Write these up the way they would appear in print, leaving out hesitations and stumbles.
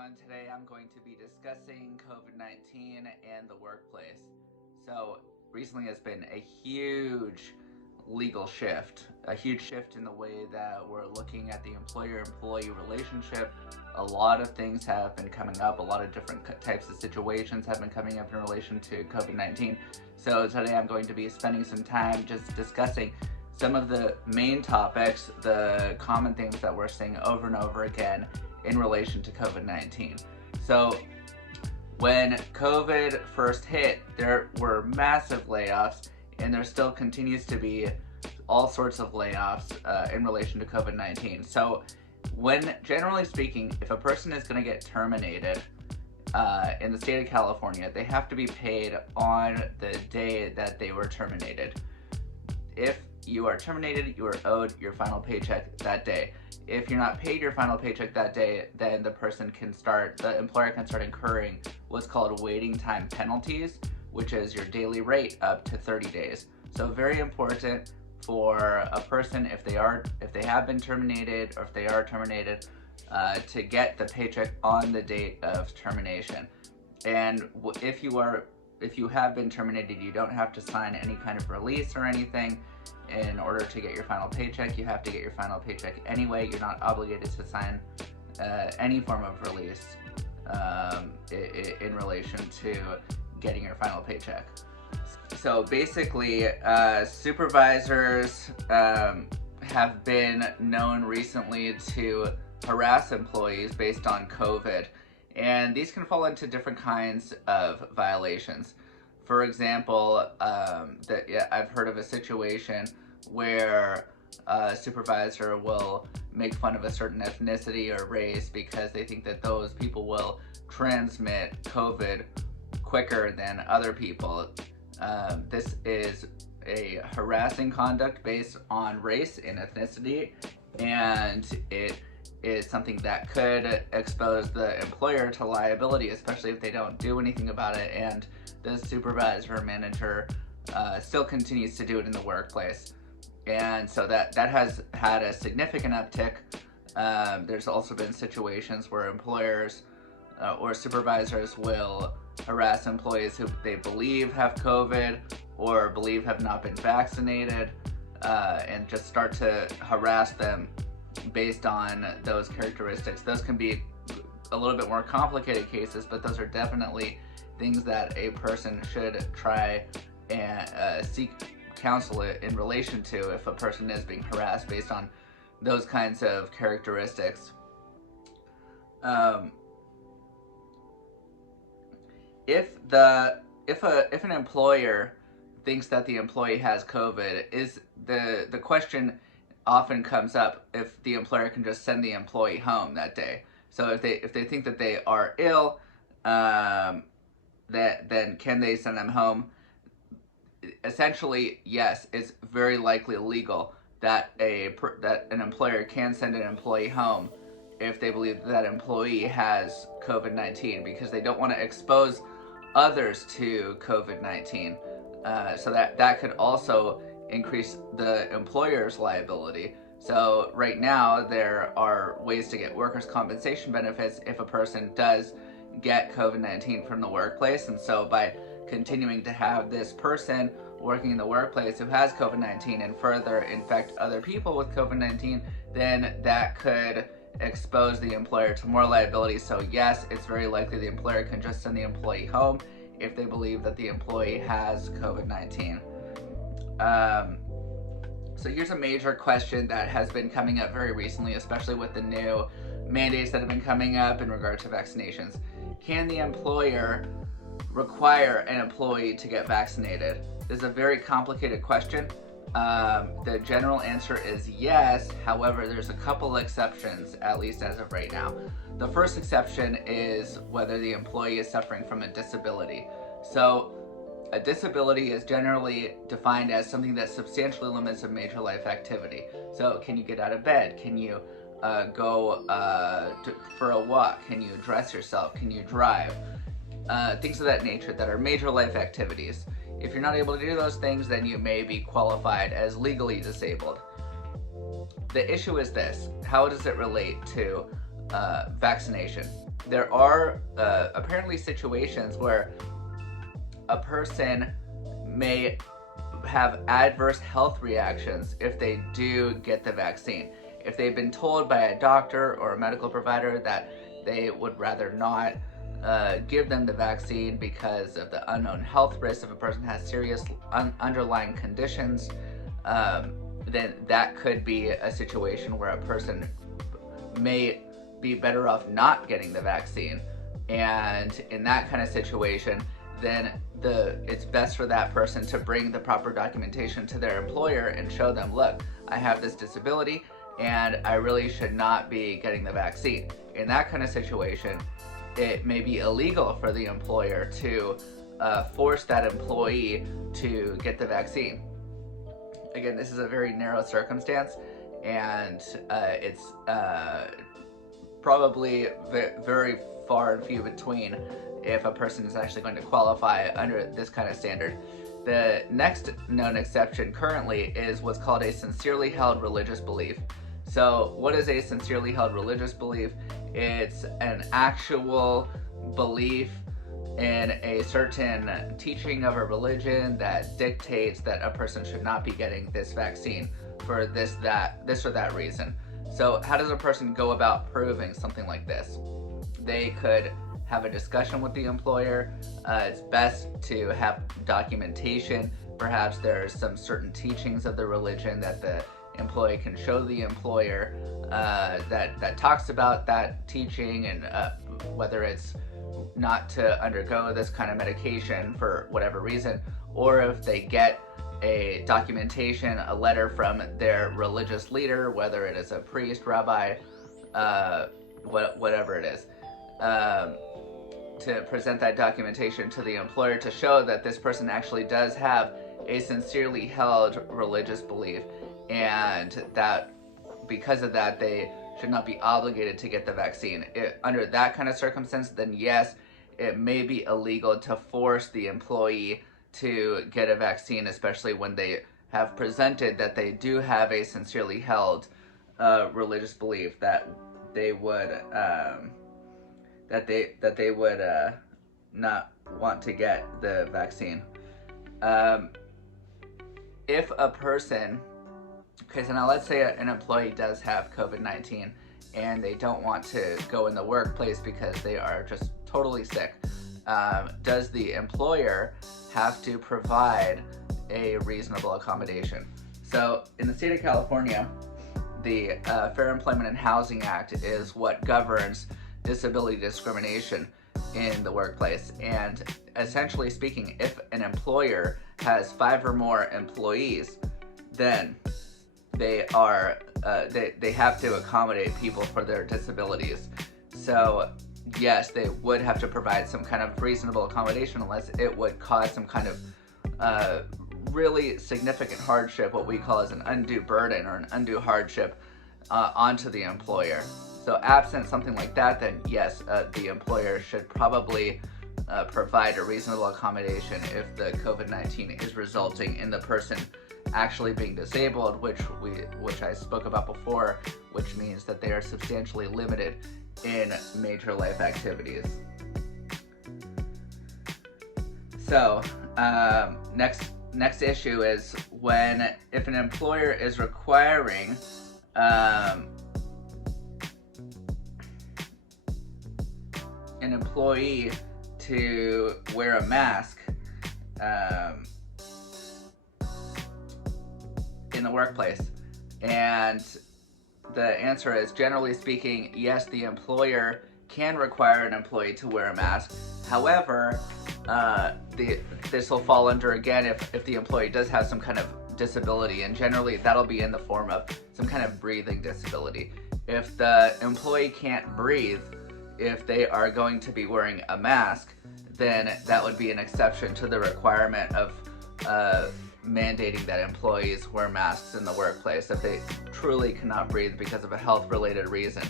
everyone. Today I'm going to be discussing COVID-19 and the workplace. So, recently has been a huge legal shift, a huge shift in the way that we're looking at the employer-employee relationship. A lot of things have been coming up, a lot of different types of situations have been coming up in relation to COVID-19. So, today I'm going to be spending some time just discussing some of the main topics, the common themes that we're seeing over and over again in relation to COVID-19. So when COVID first hit, there were massive layoffs, and there still continues to be all sorts of layoffs in relation to COVID-19. So when, generally speaking, if a person is going to get terminated in the state of California, they have to be paid on the day that they were terminated. If you are terminated, you are owed your final paycheck that day. If you're not paid your final paycheck that day, then the employer can start incurring what's called waiting time penalties, which is your daily rate up to 30 days. So very important for a person, if they have been terminated or if they are terminated, to get the paycheck on the date of termination. And if you have been terminated, you don't have to sign any kind of release or anything. In order to get your final paycheck, you have to get your final paycheck anyway. You're not obligated to sign any form of release in relation to getting your final paycheck. So basically, supervisors have been known recently to harass employees based on COVID, and these can fall into different kinds of violations. For example, I've heard of a situation where a supervisor will make fun of a certain ethnicity or race because they think that those people will transmit COVID quicker than other people. This is a harassing conduct based on race and ethnicity, and it is something that could expose the employer to liability, especially if they don't do anything about it and the supervisor or manager still continues to do it in the workplace. And so that has had a significant uptick. There's also been situations where employers or supervisors will harass employees who they believe have COVID or believe have not been vaccinated, and just start to harass them based on those characteristics. Those can be a little bit more complicated cases, but those are definitely things that a person should try and seek counsel in relation to if a person is being harassed based on those kinds of characteristics. If an employer thinks that the employee has COVID, is the question often comes up if the employer can just send the employee home that day. So if they think that they are ill, then can they send them home? Essentially, yes, it's very likely illegal that an employer can send an employee home if they believe that employee has COVID-19, because they don't want to expose others to COVID-19. So that could also increase the employer's liability. So right now there are ways to get workers' compensation benefits if a person does get COVID-19 from the workplace, and so by continuing to have this person working in the workplace who has COVID-19 and further infect other people with COVID-19, then that could expose the employer to more liability. So yes, it's very likely the employer can just send the employee home if they believe that the employee has COVID-19. So here's a major question that has been coming up very recently, especially with the new mandates that have been coming up in regard to vaccinations. Can the employer require an employee to get vaccinated? This is a very complicated question. The general answer is yes. However, there's a couple exceptions, at least as of right now. The first exception is whether the employee is suffering from a disability. So a disability is generally defined as something that substantially limits a major life activity. So can you get out of bed? Can you go for a walk? Can you dress yourself? Can you drive? Things of that nature that are major life activities. If you're not able to do those things, then you may be qualified as legally disabled. The issue is this: how does it relate to vaccination? there are apparently situations where a person may have adverse health reactions if they do get the vaccine. If they've been told by a doctor or a medical provider that they would rather not give them the vaccine because of the unknown health risks, if a person has serious underlying conditions, then that could be a situation where a person may be better off not getting the vaccine. And in that kind of situation, then it's best for that person to bring the proper documentation to their employer and show them, look, I have this disability and I really should not be getting the vaccine. In that kind of situation, it may be illegal for the employer to force that employee to get the vaccine. Again, this is a very narrow circumstance, and it's probably very far and few between if a person is actually going to qualify under this kind of standard. The next known exception currently is what's called a sincerely held religious belief. So what is a sincerely held religious belief? It's an actual belief in a certain teaching of a religion that dictates that a person should not be getting this vaccine for this or that reason. So how does a person go about proving something like this? They could have a discussion with the employer. It's best to have documentation. Perhaps there's some certain teachings of the religion that the employee can show the employer that talks about that teaching, and whether it's not to undergo this kind of medication for whatever reason, or if they get a documentation, a letter from their religious leader, whether it is a priest, rabbi, whatever it is, to present that documentation to the employer to show that this person actually does have a sincerely held religious belief, and that because of that they should not be obligated to get the vaccine. Under that kind of circumstance, then yes, it may be illegal to force the employee to get a vaccine, especially when they have presented that they do have a sincerely held religious belief that they would not want to get the vaccine. If a person, okay, so now let's say an employee does have COVID-19 and they don't want to go in the workplace because they are just totally sick. Does the employer have to provide a reasonable accommodation? So in the state of California, the Fair Employment and Housing Act is what governs disability discrimination in the workplace. And essentially speaking, if an employer has 5 or more employees, then they have to accommodate people for their disabilities. So yes, they would have to provide some kind of reasonable accommodation unless it would cause some kind of really significant hardship, what we call as an undue burden or an undue hardship onto the employer. So absent something like that, then yes, the employer should probably provide a reasonable accommodation if the COVID-19 is resulting in the person actually being disabled, which I spoke about before, which means that they are substantially limited in major life activities. So next issue is if an employer is requiring an employee to wear a mask in the workplace. And the answer is, generally speaking, yes, the employer can require an employee to wear a mask. However, this will fall under, again, if the employee does have some kind of disability, and generally that'll be in the form of some kind of breathing disability. If the employee can't breathe, if they are going to be wearing a mask, then that would be an exception to the requirement of mandating that employees wear masks in the workplace if they truly cannot breathe because of a health-related reason.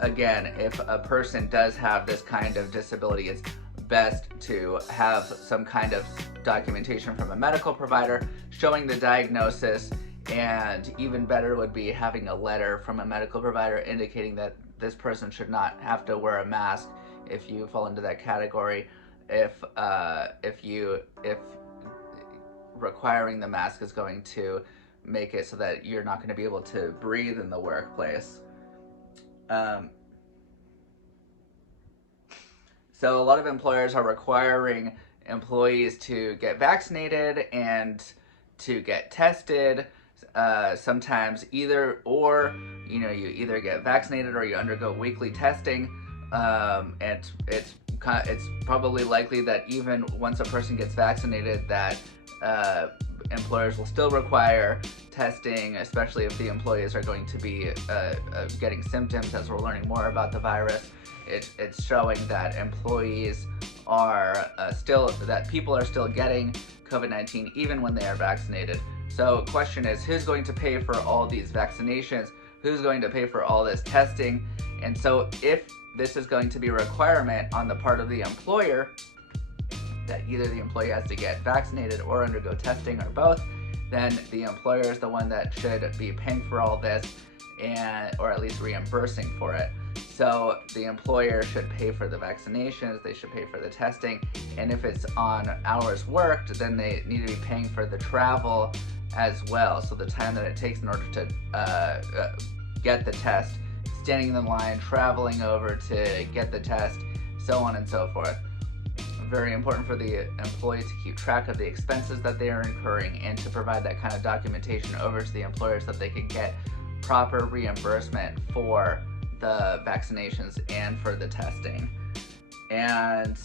Again, if a person does have this kind of disability, it's best to have some kind of documentation from a medical provider showing the diagnosis, and even better would be having a letter from a medical provider indicating that this person should not have to wear a mask if you fall into that category. If requiring the mask is going to make it so that you're not going to be able to breathe in the workplace. So a lot of employers are requiring employees to get vaccinated and to get tested. Sometimes either or, you either get vaccinated or you undergo weekly testing. And it's probably likely that even once a person gets vaccinated, that employers will still require testing, especially if the employees are going to be getting symptoms. As we're learning more about the virus, it's showing that employees are people are still getting COVID-19 even when they are vaccinated. So the question is, who's going to pay for all these vaccinations? Who's going to pay for all this testing? And so if this is going to be a requirement on the part of the employer, that either the employee has to get vaccinated or undergo testing or both, then the employer is the one that should be paying for all this, or at least reimbursing for it. So the employer should pay for the vaccinations, they should pay for the testing, and if it's on hours worked, then they need to be paying for the travel as well. So the time that it takes in order to get the test, standing in the line, traveling over to get the test, so on and so forth. Very important for the employee to keep track of the expenses that they are incurring and to provide that kind of documentation over to the employer so that they can get proper reimbursement for the vaccinations and for the testing. And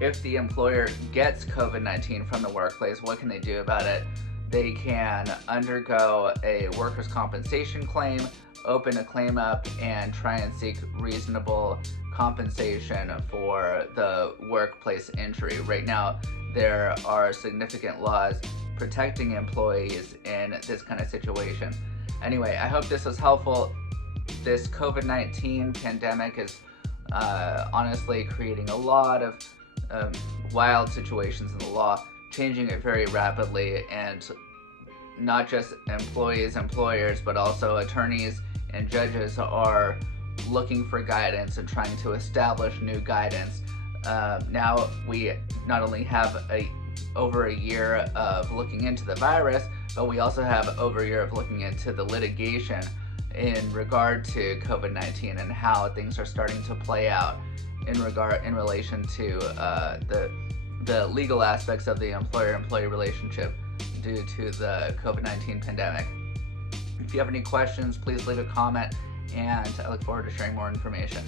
if the employer gets COVID-19 from the workplace, what can they do about it? They can undergo a workers' compensation claim, open a claim up, and try and seek reasonable compensation for the workplace injury. Right now, there are significant laws protecting employees in this kind of situation. Anyway, I hope this was helpful. This COVID-19 pandemic is honestly creating a lot of wild situations in the law, changing it very rapidly, and not just employers, but also attorneys and judges are looking for guidance and trying to establish new guidance. Now we not only have over a year of looking into the virus, but we also have over a year of looking into the litigation in regard to COVID-19 and how things are starting to play out in relation to the legal aspects of the employer-employee relationship due to the COVID-19 pandemic. If you have any questions, please leave a comment, and I look forward to sharing more information.